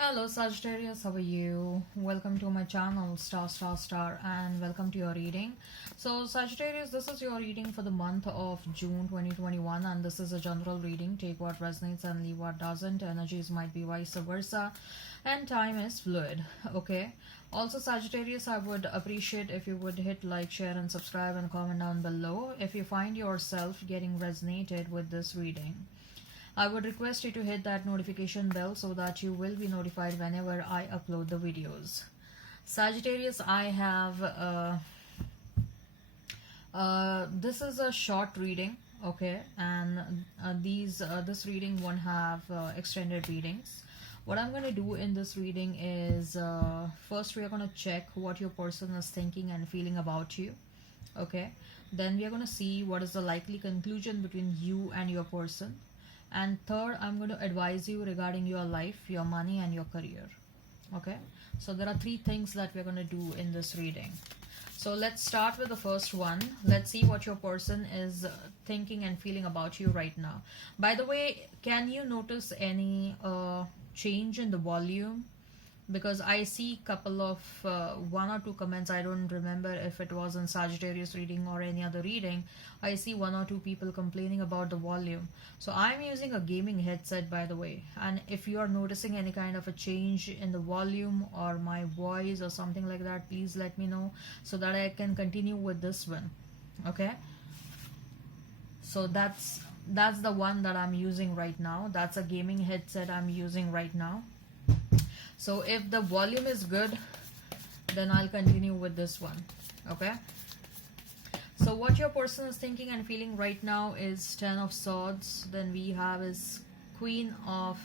Hello Sagittarius, how are you? Welcome to my channel Star, and welcome to your reading. So Sagittarius, this is your reading for the month of June 2021, and this is a general reading. Take what resonates and leave what doesn't. Energies might be vice versa, and time is fluid. Okay. Also Sagittarius, I would appreciate if you would hit like, share and subscribe and comment down below if you find yourself getting resonated with this reading. I would request you to hit that notification bell so that you will be notified whenever I upload the videos. Sagittarius, I have this is a short reading, okay, and this reading won't have extended readings. What I'm going to do in this reading is first we are going to check what your person is thinking and feeling about you, okay. Then we are going to see what is the likely conclusion between you and your person. And third, I'm going to advise you regarding your life, your money and your career. Okay, so there are three things that we're going to do in this reading. So let's start with the first one. Let's see what your person is thinking and feeling about you right now. By the way, can you notice any change in the volume? Because I see couple of one or two comments. I don't remember if it was in Sagittarius reading or any other reading. I see one or two people complaining about the volume. So I'm using a gaming headset, by the way, and if you are noticing any kind of a change in the volume or my voice or something like that, please let me know so that I can continue with this one. Okay, so that's the one that I'm using right now. That's a gaming headset I'm using right now. So if the volume is good, then I'll continue with this one. Okay, so what your person is thinking and feeling right now is Ten of Swords. Then we have is Queen of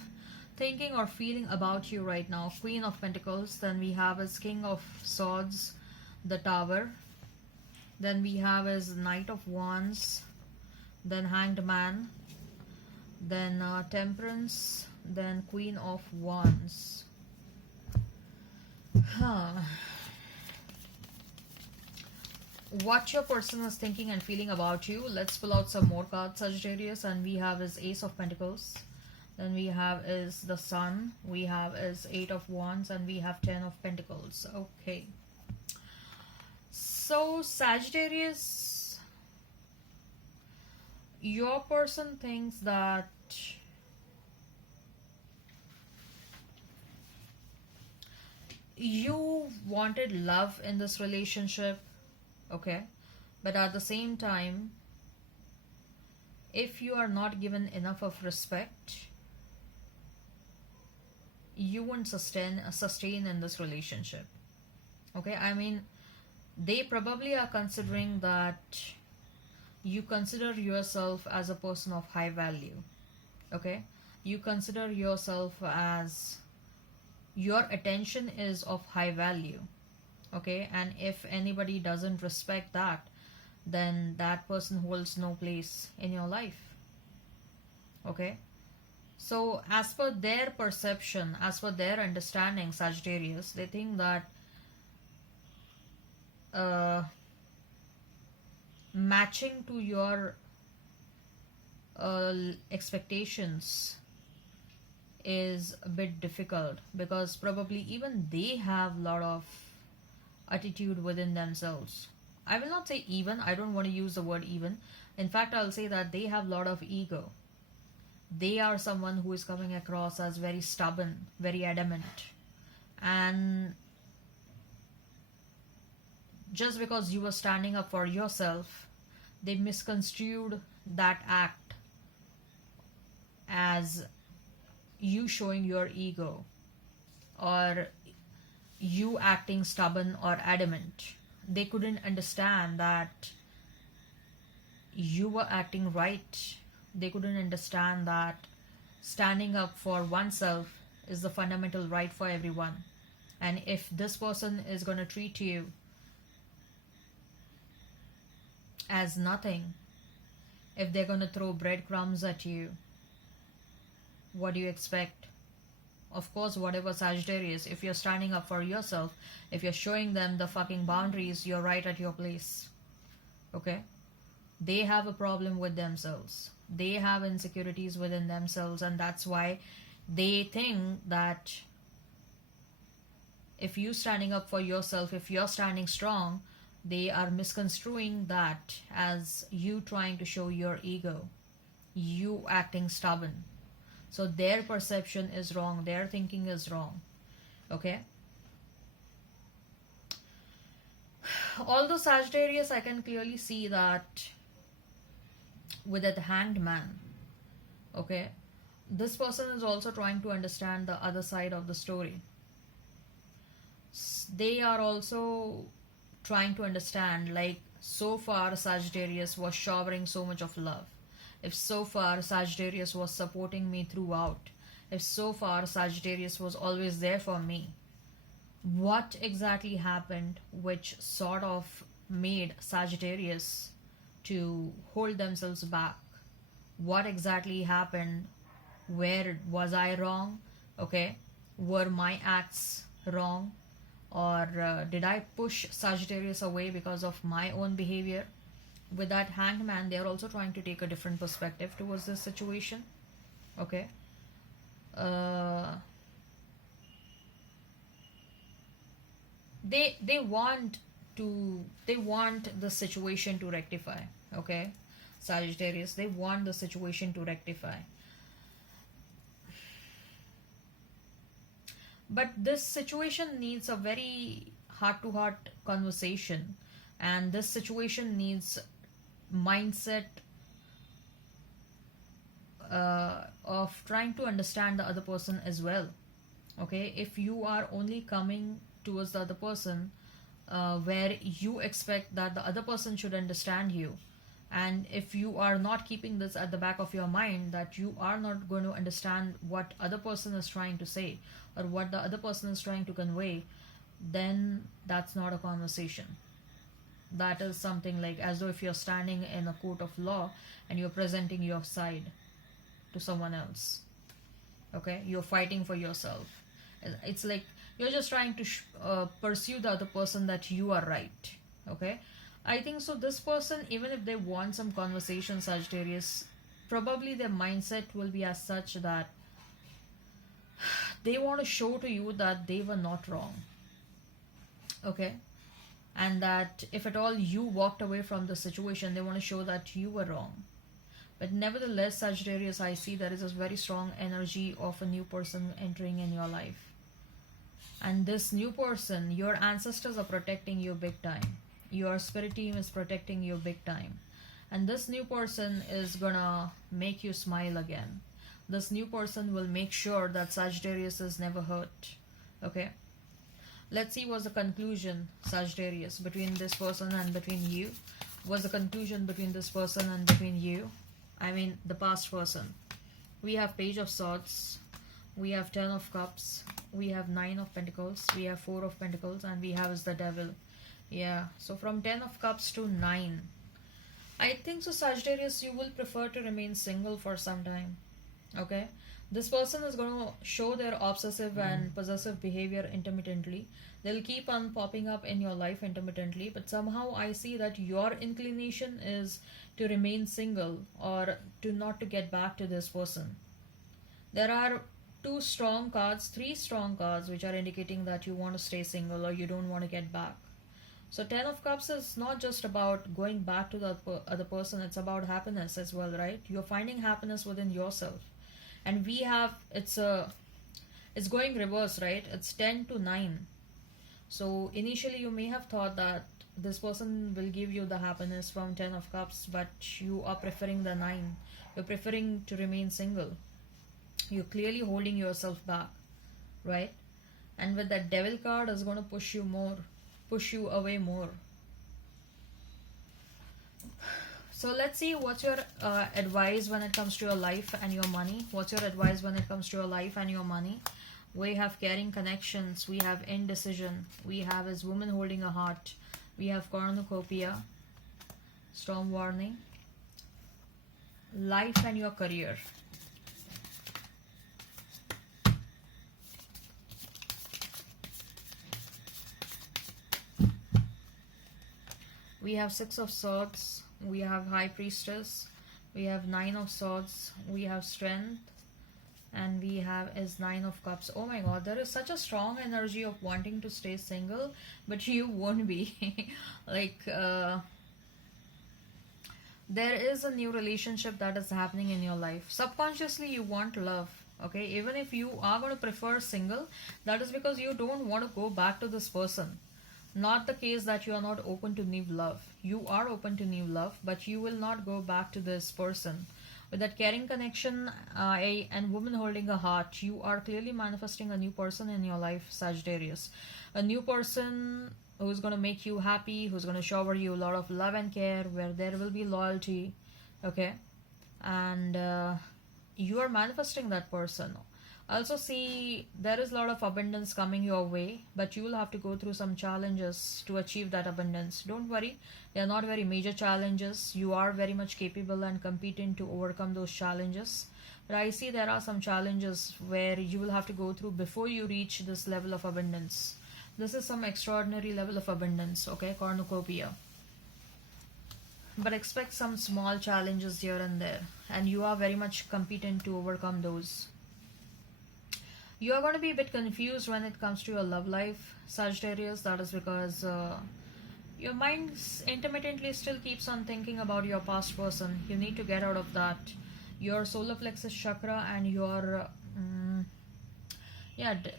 thinking or feeling about you right now, Queen of Pentacles. Then we have is King of Swords, the Tower. Then we have is Knight of Wands, then Hanged Man, then Temperance, then Queen of Wands. What your person is thinking and feeling about you. Let's pull out some more cards, Sagittarius. And we have is Ace of Pentacles, then we have is the Sun, we have is Eight of Wands, and we have Ten of Pentacles. Okay, so Sagittarius, your person thinks that you wanted love in this relationship, okay, but at the same time, if you are not given enough of respect, you won't sustain in this relationship. Okay, I mean, they probably are considering that you consider yourself as a person of high value. Okay, you consider yourself as your attention is of high value. Okay, and if anybody doesn't respect that, then that person holds no place in your life. Okay, so as per their perception, as per their understanding, Sagittarius, they think that matching to your expectations is a bit difficult, because probably even they have a lot of attitude within themselves. I will not say even, I don't want to use the word even. In fact, I'll say that they have a lot of ego. They are someone who is coming across as very stubborn, very adamant, and just because you were standing up for yourself, they misconstrued that act as you showing your ego or you acting stubborn or adamant. They couldn't understand that you were acting right. They couldn't understand that standing up for oneself is the fundamental right for everyone. And if this person is going to treat you as nothing, if they're going to throw breadcrumbs at you, what do you expect? Of course, whatever, Sagittarius, if you're standing up for yourself, if you're showing them the fucking boundaries, you're right at your place. Okay, they have a problem with themselves, they have insecurities within themselves, and that's why they think that if you standing up for yourself, if you're standing strong, they are misconstruing that as you trying to show your ego, you acting stubborn. So their perception is wrong, their thinking is wrong. Okay. Although Sagittarius, I can clearly see that with that hanged man, okay, this person is also trying to understand the other side of the story. They are also trying to understand, like, so far Sagittarius was showering so much of love, if so far Sagittarius was supporting me throughout, if so far Sagittarius was always there for me, what exactly happened which sort of made Sagittarius to hold themselves back? What exactly happened? Where was I wrong? Okay, were my acts wrong? Or did I push Sagittarius away because of my own behavior? With that hanged man, they are also trying to take a different perspective towards this situation. Okay. They want the situation to rectify. Okay, Sagittarius, they want the situation to rectify. But this situation needs a very heart to heart conversation, and this situation needs mindset of trying to understand the other person as well. Okay, if you are only coming towards the other person where you expect that the other person should understand you, and if you are not keeping this at the back of your mind, that you are not going to understand what other person is trying to say or what the other person is trying to convey, then that's not a conversation. That is something like as though if you're standing in a court of law and you're presenting your side to someone else. Okay, you're fighting for yourself. It's like you're just trying to pursue the other person that you are right. Okay, I think so. This person, even if they want some conversation, Sagittarius, probably their mindset will be as such that they want to show to you that they were not wrong. Okay, and that if at all you walked away from the situation, they want to show that you were wrong. But nevertheless, Sagittarius, I see there is a very strong energy of a new person entering in your life. And this new person, your ancestors are protecting you big time. Your spirit team is protecting you big time. And this new person is gonna make you smile again. This new person will make sure that Sagittarius is never hurt. Okay? Let's see what's the conclusion, Sagittarius, between this person and between you. What's the conclusion between this person and between you? I mean, the past person. We have Page of Swords. We have 10 of Cups. We have 9 of Pentacles. We have 4 of Pentacles. And we have is the Devil. Yeah. So from 10 of Cups to 9. I think so, Sagittarius, you will prefer to remain single for some time. Okay? This person is going to show their obsessive and possessive behavior intermittently. They'll keep on popping up in your life intermittently, but somehow I see that your inclination is to remain single or to not to get back to this person. There are 2 strong cards, 3 strong cards which are indicating that you want to stay single or you don't want to get back. So 10 of Cups is not just about going back to the other person, it's about happiness as well, right? You're finding happiness within yourself. And we have, it's going reverse, right? It's 10 to 9. So initially you may have thought that this person will give you the happiness from 10 of Cups, but you are preferring the 9. You're preferring to remain single. You're clearly holding yourself back, right? And with that Devil card is going to push you away more. So let's see what's your advice when it comes to your life and your money. What's your advice when it comes to your life and your money? We have caring connections. We have indecision. We have as woman holding a heart. We have cornucopia. Storm warning. Life and your career. We have 6 of Swords. We have High Priestess. We have 9 of Swords. We have Strength. and we have is Nine of Cups. Oh my god, there is such a strong energy of wanting to stay single, but you won't be. Like, there is a new relationship that is happening in your life. Subconsciously, you want love. Okay, even if you are going to prefer single, that is because you don't want to go back to this person. Not the case that you are not open to new love. You are open to new love, but you will not go back to this person. With that caring connection, and woman holding a heart, you are clearly manifesting a new person in your life, Sagittarius. A new person who's going to make you happy, who's going to shower you a lot of love and care, where there will be loyalty. Okay, and you are manifesting that person. I also see there is a lot of abundance coming your way, but you will have to go through some challenges to achieve that abundance. Don't worry, they are not very major challenges. You are very much capable and competent to overcome those challenges. But I see there are some challenges where you will have to go through before you reach this level of abundance. This is some extraordinary level of abundance, okay, cornucopia. But expect some small challenges here and there, and you are very much competent to overcome those. You are going to be a bit confused when it comes to your love life, Sagittarius. That is because your mind intermittently still keeps on thinking about your past person. You need to get out of that. Your solar plexus chakra and your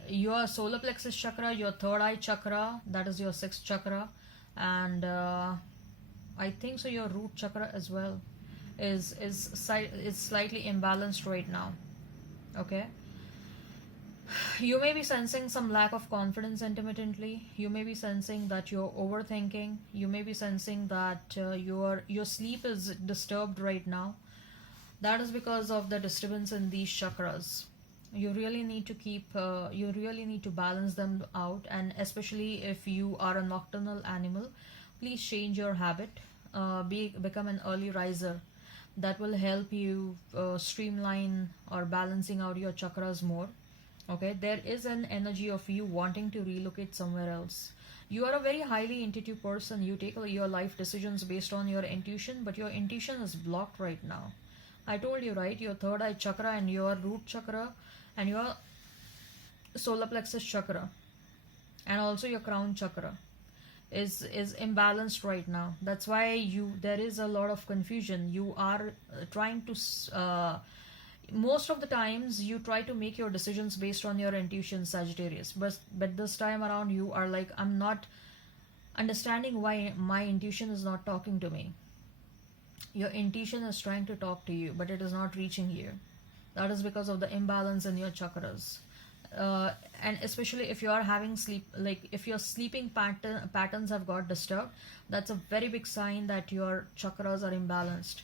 your solar plexus chakra, your third eye chakra, that is your sixth chakra, and I think so your root chakra as well is slightly imbalanced right now. Okay, you may be sensing some lack of confidence intermittently. You may be sensing that you're overthinking. You may be sensing that your sleep is disturbed right now. That is because of the disturbance in these chakras. You really need to you really need to balance them out, and especially if you are a nocturnal animal, please change your habit. Become an early riser. That will help you streamline or balancing out your chakras more. Okay, there is an energy of you wanting to relocate somewhere else. You are a very highly intuitive person. You take your life decisions based on your intuition, but your intuition is blocked right now. I told you, right? Your third eye chakra and your root chakra and your solar plexus chakra and also your crown chakra is imbalanced right now. That's why there is a lot of confusion. You are trying to most of the times you try to make your decisions based on your intuition, Sagittarius, but this time around you are like, I'm not understanding why my intuition is not talking to me. Your intuition is trying to talk to you, but it is not reaching you. That is because of the imbalance in your chakras. And especially if you are having sleep, like if your sleeping patterns have got disturbed, that's a very big sign that your chakras are imbalanced.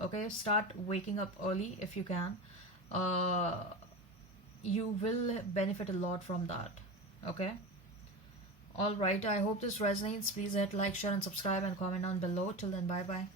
Okay, start waking up early if you can. You will benefit a lot from that. Okay, all right, I hope this resonates. Please hit like, share and subscribe and comment down below. Till then, bye bye.